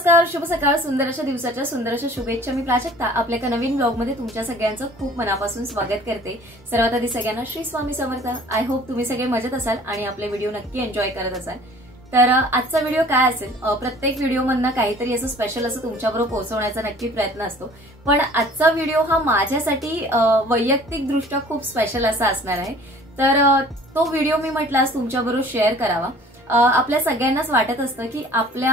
नमस्कार, शुभ सकाळ. सुंदर अशा दिवसाच्या सुंदर अशा शुभेच्छा. मी प्राजक्ता आपल्या एका नवीन ब्लॉग मध्ये तुमच्या सगळ्यांचं खूप मनापासून स्वागत करते. सर्वात आधी सगळ्यांना श्री स्वामी समर्थ. आय होप तुम्ही सगळे मजेत असाल आणि आपले व्हिडिओ नक्की एन्जॉय करत असाल. तर आजचा व्हिडिओ काय असेल, प्रत्येक व्हिडिओ मधनं काहीतरी असं स्पेशल असं तुमच्याबरोबर पोहोचवण्याचा नक्की प्रयत्न असतो. पण आजचा व्हिडिओ हा माझ्यासाठी वैयक्तिक दृष्ट्या खूप स्पेशल असा असणार आहे. तर तो व्हिडिओ मी म्हटलं आज तुमच्याबरोबर शेअर करावा. आपल्या सगळ्यांनाच वाटत असतं की आपल्या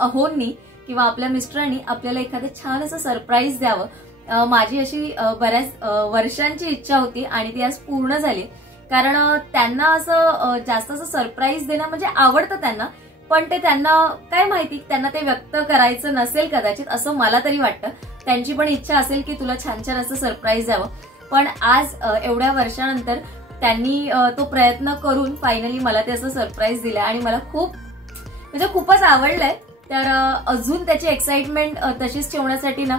अहोंनी किंवा आपल्या मिस्टरांनी आपल्याला एखादं छान असं सरप्राईज द्यावं. माझी अशी बऱ्याच वर्षांची इच्छा होती आणि ती आज पूर्ण झाली. कारण त्यांना असं जास्त असं सरप्राईज देणं म्हणजे आवडतं त्यांना, पण ते त्यांना काय माहिती, त्यांना ते व्यक्त करायचं नसेल कदाचित, असं मला तरी वाटतं. त्यांची पण इच्छा असेल की तुला छान छान असं सरप्राईज द्यावं. पण आज एवढ्या वर्षानंतर त्यांनी तो प्रयत्न करून फायनली मला ते असं सरप्राईज दिलं आणि मला खूपच आवडलंय. तर अजून त्याची एक्साइटमेंट तशीच ठेवण्यासाठी ना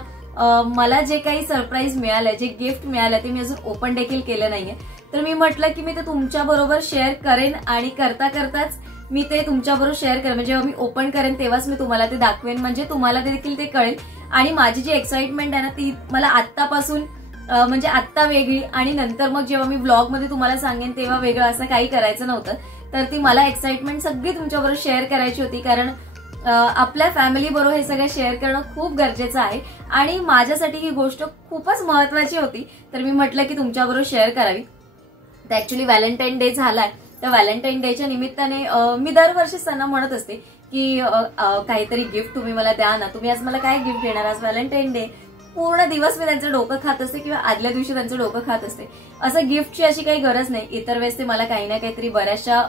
मला जे काही सरप्राईज मिळालंय, जे गिफ्ट मिळालंय, ते मी अजून ओपन देखील केलं नाहीये. तर मी म्हटलं की मी ते तुमच्या बरोबर शेअर करेन आणि करता करताच मी ते तुमच्या बरोबर शेअर करेन. म्हणजे जेव्हा मी ओपन करेन तेव्हाच मी तुम्हाला ते दाखवेन, म्हणजे तुम्हाला देखील ते कळेल. आणि माझी जी एक्साइटमेंट आहे ना ती मला आत्तापासून म्हणजे आत्ता वेगळी आणि नंतर मग जेव्हा मी ब्लॉग मध्ये तुम्हाला सांगेन तेव्हा वेगळं असं काही करायचं नव्हतं. तर ती मला एक्साइटमेंट सगळी तुमच्याबरोबर शेअर करायची होती. कारण आपल्या फॅमिली बरोबर हे सगळं शेअर करणं खूप गरजेचं आहे आणि माझ्यासाठी ही गोष्ट खूपच महत्वाची होती. तर मी म्हटलं की तुमच्याबरोबर शेअर करावी. तर ऍक्च्युली व्हॅलेंटाईन डे झालाय. तर व्हॅलेंटाईन डेच्या निमित्ताने मी दरवर्षीच त्यांना म्हणत असते की काहीतरी गिफ्ट तुम्ही मला द्या ना. तुम्ही आज मला काय गिफ्ट देणार? आज व्हॅलेंटाईन डे. पूर्ण दिवस मी त्यांचं डोकं खात असते किंवा आदल्या दिवशी त्यांचं डोकं खात असते. असं गिफ्टची अशी काही गरज नाही. इतर वेळेस ते मला काही ना काहीतरी बऱ्याचशा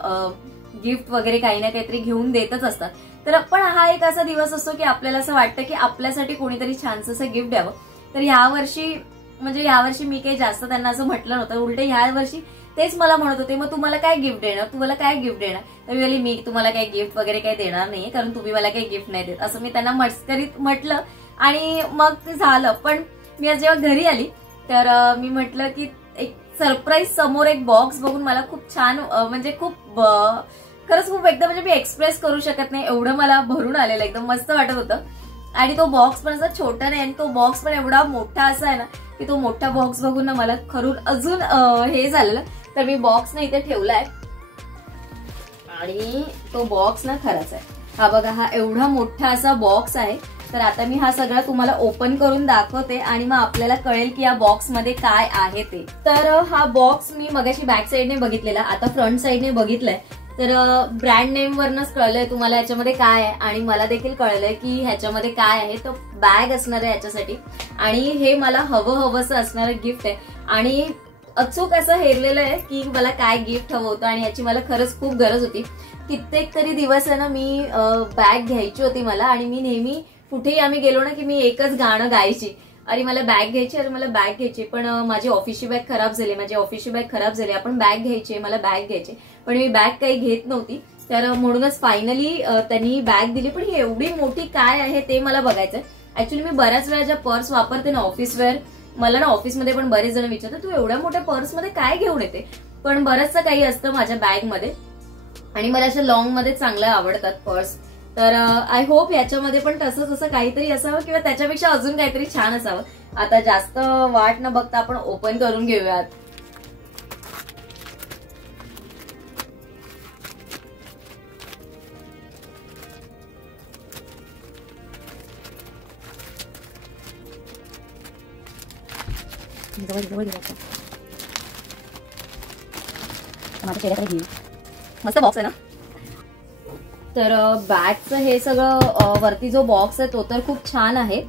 गिफ्ट वगैरे काही ना काहीतरी घेऊन देतच असतात. तर पण हा एक असा दिवस असतो की आपल्याला असं वाटतं की आपल्यासाठी कोणीतरी छानसं असं गिफ्ट द्यावं. तर यावर्षी मी काही जास्त त्यांना असं म्हटलं नव्हतं. उलटे ह्या वर्षी तेच मला म्हणत होते, मग तुम्हाला काय गिफ्ट देणार, तुम्हाला काय गिफ्ट देणार? तर मी तुम्हाला काही गिफ्ट वगैरे काही देणार नाहीये, कारण तुम्ही मला काही गिफ्ट नाही देत, असं मी त्यांना मस्करीत म्हटलं. आणि मग ते झालं. पण मी आज जेव्हा घरी आली तर मी म्हटलं की एक सरप्राईज समोर एक बॉक्स बघून मला खूप छान, म्हणजे खरंच खूप एकदम, म्हणजे मी एक्सप्रेस करू शकत नाही एवढं मला भरून आलेलं, एकदम मस्त वाटत होतं. आणि तो बॉक्स पण असा छोटा नाही आणि तो बॉक्स पण एवढा मोठा असा आहे ना की तो मोठा बॉक्स बघून ना मला खरून अजून हे झालेलं. तर मी बॉक्स ना इथे ठेवलाय आणि तो बॉक्स ना खराच आहे. हा बघा, हा एवढा मोठा असा बॉक्स आहे. तर आता मी हा सगळा तुम्हाला ओपन करून दाखवते आणि मग आपल्याला कळेल की या बॉक्स मध्ये काय आहे ते. तर हा बॉक्स मी मगाशी बॅक साईडने बघितलेला, आता फ्रंट साईडने बघितलाय. तर ब्रँड नेम वरनच कळलंय तुम्हाला याच्यामध्ये काय आहे आणि मला देखील कळलंय की ह्याच्यामध्ये काय आहे. तो बॅग असणार आहे याच्यासाठी आणि हे मला हवंसं असणारं गिफ्ट आहे. आणि अचूक असं हेरलेलं आहे की मला काय गिफ्ट हवं होतं आणि याची मला खरंच खूप गरज होती. कित्येक तरी दिवस आहे ना मी बॅग घ्यायची होती मला, आणि मी नेहमी कुठेही आम्ही गेलो ना की मी एकच गाणं गायची, अरे मला बॅग घ्यायची. पण माझी ऑफिसची बॅग खराब झाली, आपण बॅग घ्यायची, मला बॅग घ्यायची, पण मी बॅग काही घेत नव्हती. तर म्हणूनच फायनली त्यांनी बॅग दिली. पण ही एवढी मोठी काय आहे ते मला बघायचंय. ऍक्च्युली मी बऱ्याच वेळा ज्या पर्स वापरते ना ऑफिस वेअर, मला ना ऑफिसमध्ये पण बरेच जण विचारतात तू एवढ्या मोठ्या पर्समध्ये काय घेऊन येते. पण बरंचसं काही असतं माझ्या बॅगमध्ये आणि मला अशा लॉंग मध्ये चांगलं आवडतात पर्स. तर आय होप याच्यामध्ये पण तसंच असं काहीतरी असावं किंवा त्याच्यापेक्षा अजून काहीतरी छान असावं. आता जास्त वाट न बघता आपण ओपन करून घेऊयात. माझ्या चेहऱ्याकडे घेऊ. मस्त बॉक्स आहे ना. तर बॅगचं हे सगळं वरती जो बॉक्स आहे तो तर खूप छान आहे.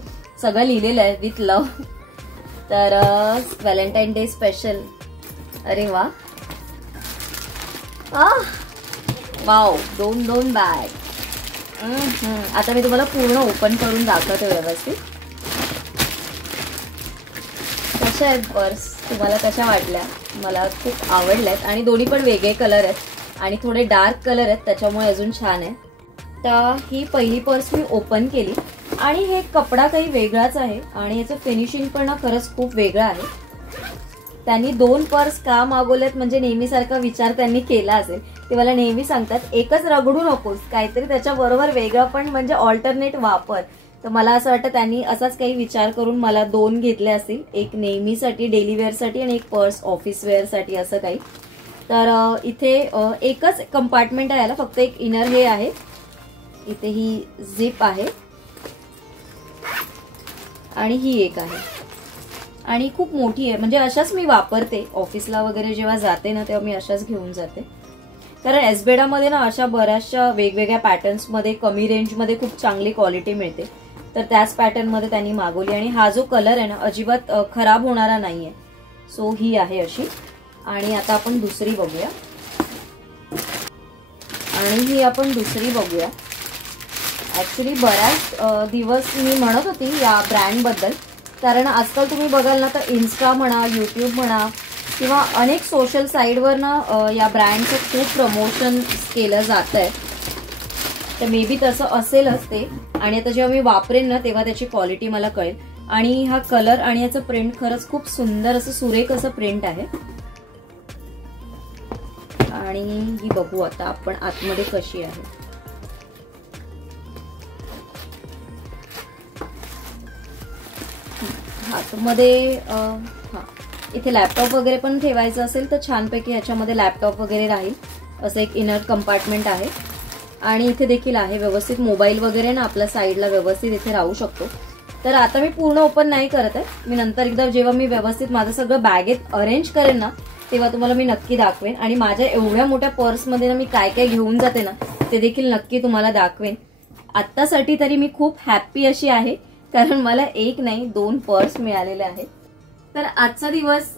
सगळं लिहिलेलं आहे विथ लव्ह. तर व्हॅलेंटाईन डे स्पेशल. अरे वा, वाव, दोन बॅग. आता मी तुम्हाला पूर्ण ओपन करून दाखवते व्यवस्थित. कशा आहेत पर्स, तुम्हाला कशा वाटल्या? मला खूप आवडल्यात आणि दोन्ही पण वेगळे कलर आहेत आणि थोडे डार्क कलर आहेत, त्याच्यामुळे अजून छान आहे. तर ही पहिली पर्स मी ओपन केली आणि हे कपडा काही वेगळाच आहे आणि याचं फिनिशिंग पण ना खरंच खूप वेगळं आहे. त्यांनी 2 पर्स का मागवलेत म्हणजे नेहमीसारखा विचार त्यांनी केला असेल ते मला नेहमी सांगतात एकच रगडू नकोस, काहीतरी त्याच्याबरोबर वेगळं पण म्हणजे ऑल्टरनेट वापर. तर मला असं वाटतं त्यांनी असाच काही विचार करून मला 2 घेतले असतील, एक नेहमीसाठी डेली वेअरसाठी आणि एक पर्स ऑफिस वेअरसाठी असं काही. तर इथे एकच कंपार्टमेंट आहे याला, फक्त एक इनर हे आहे. इथे ही झिप आहे आणि ही एक आहे आणि खूप मोठी आहे. म्हणजे अशाच मी वापरते ऑफिसला वगैरे जेव्हा जाते ना तेव्हा मी अशाच घेऊन जाते. कारण एसबेडामध्ये ना अशा बऱ्याचशा वेगवेगळ्या पॅटर्न्समध्ये कमी रेंजमध्ये खूप चांगली क्वालिटी मिळते. तर त्याच पॅटर्नमध्ये त्यांनी मागवली आणि हा जो कलर आहे ना अजिबात खराब होणारा नाहीये. सो ही आहे अशी. आणि आता आपण दुसरी बघूया. आणि ही आपण दुसरी बघूया. ऍक्च्युली बऱ्याच दिवस मी म्हणत होती या ब्रँडबद्दल, कारण आजकाल तुम्ही बघाल ना तर इन्स्टा म्हणा, यूट्यूब म्हणा किंवा अनेक सोशल साईटवर ना या ब्रँडचं खूप प्रमोशन केलं जात आहे. तर मे बी तसं असेलच ते. आणि आता जेव्हा मी वापरेन ना तेव्हा त्याची क्वालिटी मला कळेल. आणि हा कलर आणि याचं प्रिंट खरंच खूप सुंदर असं सुरेख असं प्रिंट आहे. आणि ही बघू आता आपण आतमध्ये कशी आहे. आतमध्ये इथे लॅपटॉप वगैरे पण ठेवायचं असेल तर छानपैकी ह्याच्यामध्ये लॅपटॉप वगैरे राहील असं एक इनर कंपार्टमेंट आहे. आणि इथे देखील आहे व्यवस्थित मोबाईल वगैरे ना आपल्या साईडला व्यवस्थित इथे राहू शकतो. तर आता मी पूर्ण ओपन नाही करत आहे, मी नंतर एकदा जेव्हा मी व्यवस्थित माझं सगळं बॅगेत अरेंज करेन ना तेव्हा तुम्हाला मी नक्की दाखवेन. आणि माझ्या एवढ्या मोठ्या पर्समध्ये ना मी काय काय घेऊन जाते ना ते देखील नक्की तुम्हाला दाखवेन. आत्तासाठी तरी मी खूप हॅप्पी अशी आहे, कारण मला 1 नाही 2 पर्स मिळालेले आहेत. तर आजचा दिवस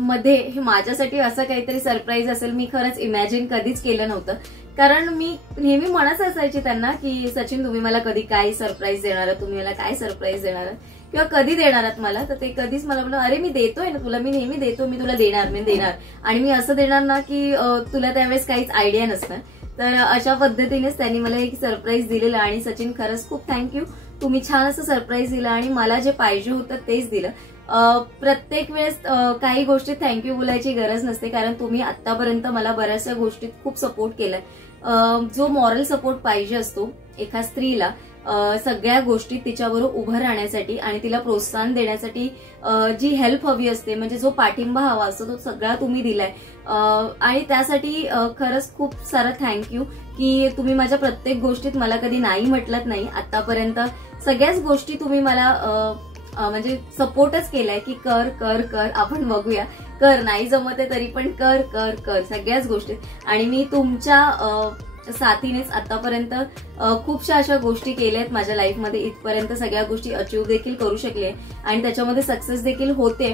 मध्ये हे माझ्यासाठी असं काहीतरी सरप्राईज असेल मी खरंच इमॅजिन कधीच केलं नव्हतं. कारण मी नेहमी म्हणत असायची त्यांना की सचिन तुम्ही मला कधी काय सरप्राईज देणार, तुम्ही मला काय सरप्राईज देणार किंवा कधी देणार आहात मला. तर ते कधीच मला म्हणलं अरे मी देतोय ना तुला, मी नेहमी देतो, मी तुला देणार आणि मी असं देणार ना की तुला त्यावेळेस काहीच आयडिया नसणार. तर अशा पद्धतीनेच त्यांनी मला एक सरप्राईज दिलेलं. आणि सचिन खरंच खूप थँक्यू, तुम्ही छान असं सरप्राईज दिलं आणि मला जे पाहिजे होतं तेच दिलं. प्रत्येक वेळेस काही गोष्टीत थँक्यू बोलायची गरज नसते, कारण तुम्ही आतापर्यंत मला बऱ्याचशा गोष्टीत खूप सपोर्ट केलाय. जो मॉरल सपोर्ट पाहिजे असतो एका स्त्रीला सगळ्या गोष्टीत तिच्याबरोबर उभं राहण्यासाठी आणि तिला प्रोत्साहन देण्यासाठी जी हेल्प हवी असते, म्हणजे जो पाठिंबा हवा असतो तो सगळा तुम्ही दिलाय. आणि त्यासाठी खरंच खूप सारं थँक्यू की तुम्ही माझ्या प्रत्येक गोष्टीत मला कधी नाही म्हटलंत नाही. आतापर्यंत सगळ्याच गोष्टी तुम्ही मला म्हणजे सपोर्टच केलाय की कर कर कर आपण बघूया, कर नाही जमते तरी पण कर कर कर सगळ्याच गोष्टीत. आणि मी तुमच्या साथीनेच आतापर्यंत खूपशा अशा गोष्टी केल्यात माझ्या लाईफमध्ये, इथपर्यंत सगळ्या गोष्टी अचीव्ह देखील करू शकले आणि त्याच्यामध्ये सक्सेस देखील होते.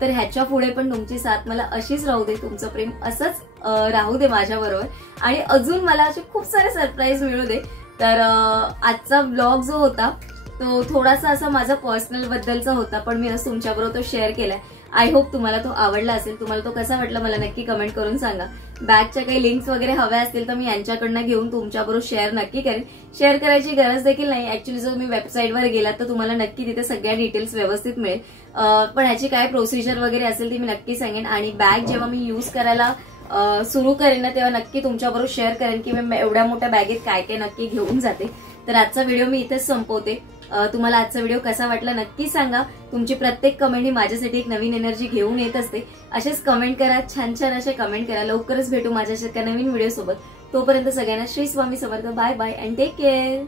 तर ह्याच्या पुढे पण तुमची साथ मला अशीच राहू दे, तुमचं प्रेम असंच राहू दे माझ्याबरोबर आणि अजून मला असे खूप सारे सरप्राईज मिळू दे. तर आजचा ब्लॉग जो होता तो थोडासा असा माझा पर्सनल बद्दलचा होता, पण मी आज तुमच्याबरोबर तो शेअर केलाय. आय होप तुम्हाला तो आवडला असेल. तुम्हाला तो कसा वाटला मला नक्की कमेंट करून सांगा. बॅगच्या काही लिंक्स वगैरे हव्या असतील तर मी यांच्याकडनं घेऊन तुमच्याबरोबर शेअर नक्की करेन. शेअर करायची गरज देखील नाही, ऍक्च्युली जर मी वेबसाईटवर गेलात तर तुम्हाला नक्की तिथे सगळ्या डिटेल्स व्यवस्थित मिळेल. पण ह्याची काय प्रोसिजर वगैरे असेल ती मी नक्की सांगेन. आणि बॅग जेव्हा मी यूज करायला सुरू करेन ना तेव्हा नक्की तुमच्याबरोबर शेअर करेन की मी एवढ्या मोठ्या बॅगेत काय काय नक्की घेऊन जाते. तर आजचा व्हिडिओ मी इथेच संपवते. तुम्हाला आजचा व्हिडिओ कसा वाटला नक्की सांगा. तुमची प्रत्येक कमेंट ही माझ्यासाठी एक नवीन एनर्जी घेऊन येत असते. असेच कमेंट करा, छान छान असे कमेंट करा. लवकरच भेटू माझ्यासारख्या नवीन व्हिडिओ सोबत. तोपर्यंत सगळ्यांना Shri Swami Samarth. Bye bye and take care.